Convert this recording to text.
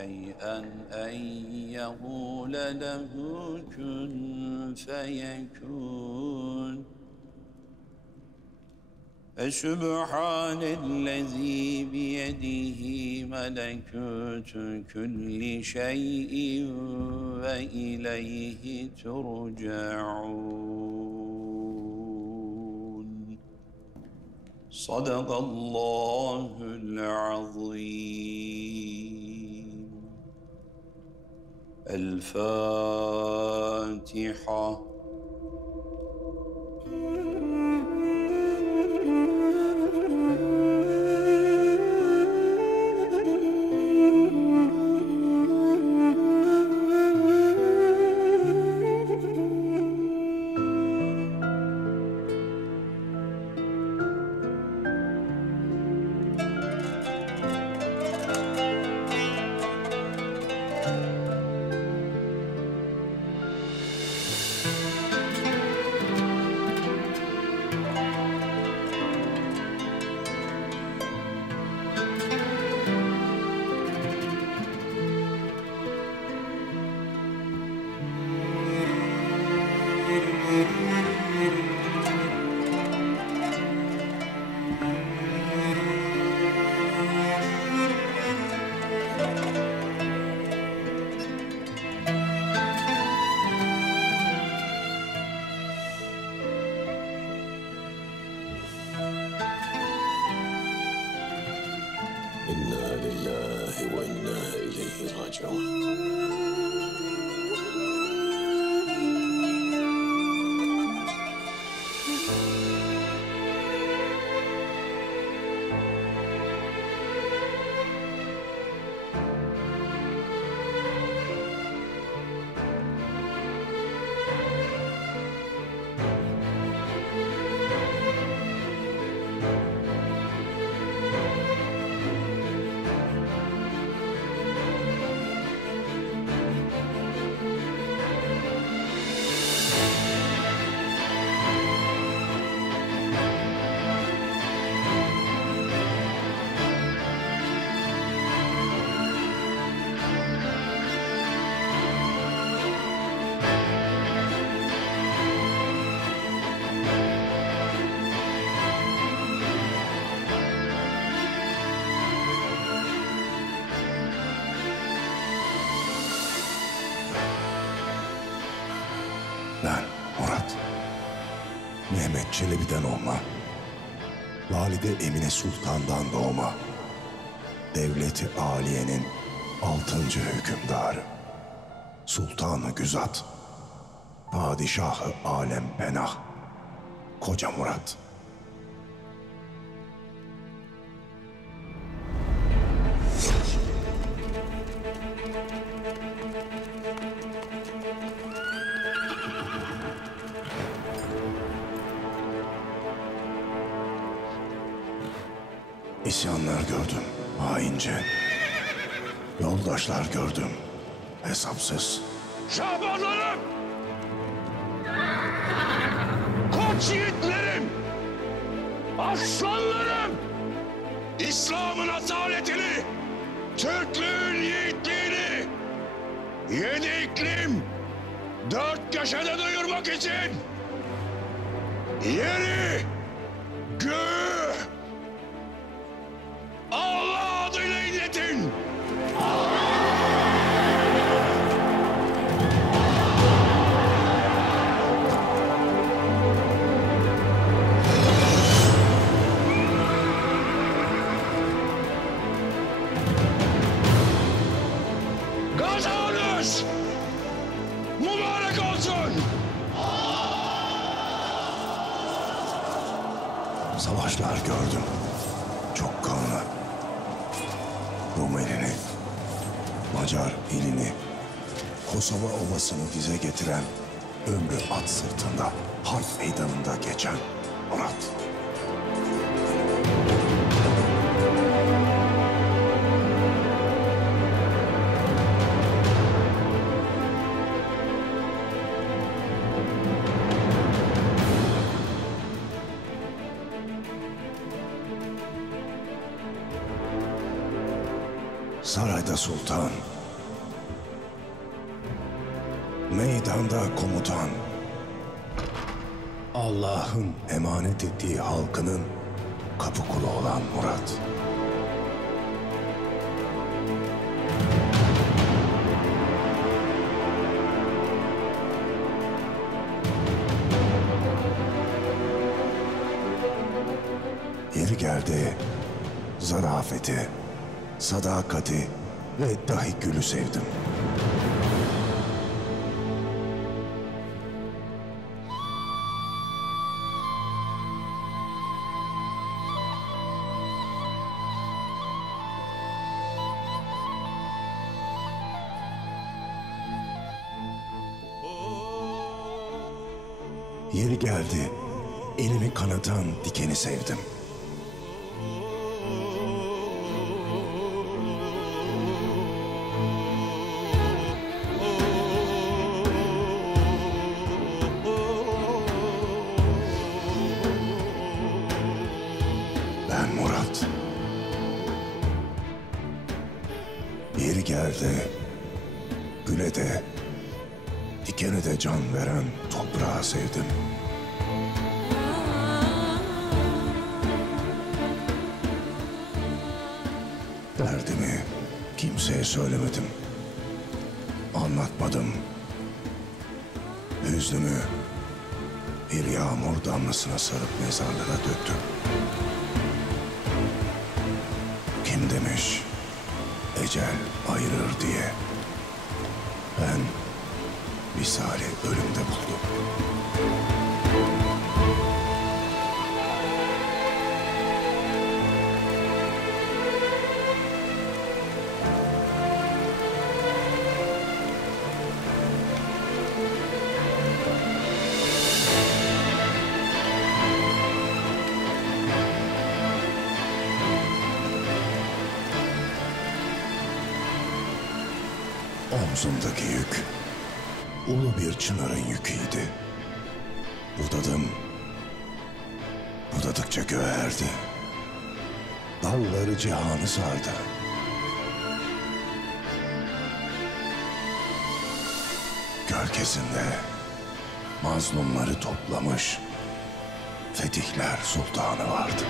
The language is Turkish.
شيئا أن يقول له كن فيكون فسبحان الذي بيده ملكوت كل شيء وإليه ترجعون صدق الله العظيم. الفاتحة. إنا لله وإنا إليه راجعون. Ben Murat, Mehmet Çelebi'den olma, Valide Emine Sultan'dan doğma, Devleti Aliye'nin 6. hükümdarı, Sultanı Güzat, Padişahı Alem Penah, Koca Murat. İsyanlar gördüm haince. Yoldaşlar gördüm hesapsız. Şabanlarım! Koç yiğitlerim! Aslanlarım! İslam'ın asaletini, Türklüğün yiğitliğini, 7 iklim, 4 köşede duyurmak için yeri, göğü, Allah adıyla inletin! Gazanız mübarek olsun! Savaşlar gördüm. Çok kanlı. Rumeli'ni, Macar ilini, Kosova Ovası'nı dize getiren, ömrü at sırtında, harp meydanında geçen Murat. Sarayda sultan, meydanda komutan, Allah'ın emanet ettiği halkının kapı kulu olan Murat. Yeri geldi, zarafeti, sadakati ve dahi gülü sevdim. Yeri geldi, elimi kanatan dikeni sevdim. Ben Murat. Yeri geldi, güle de, dikene de can veren toprağı sevdim. Derdimi kimseye söylemedim. Anlatmadım. Hüznümü bir yağmur damlasına sarıp mezarlara döktüm. Kim demiş ecel ayırır diye. Ben misali ölümde buldum. Omzumdaki yük ulu bir çınarın yüküydü. Budadım, budadıkça göğe erdi. Dalları cihanı sardı. Gölgesinde mazlumları toplamış fetihler sultanı vardı.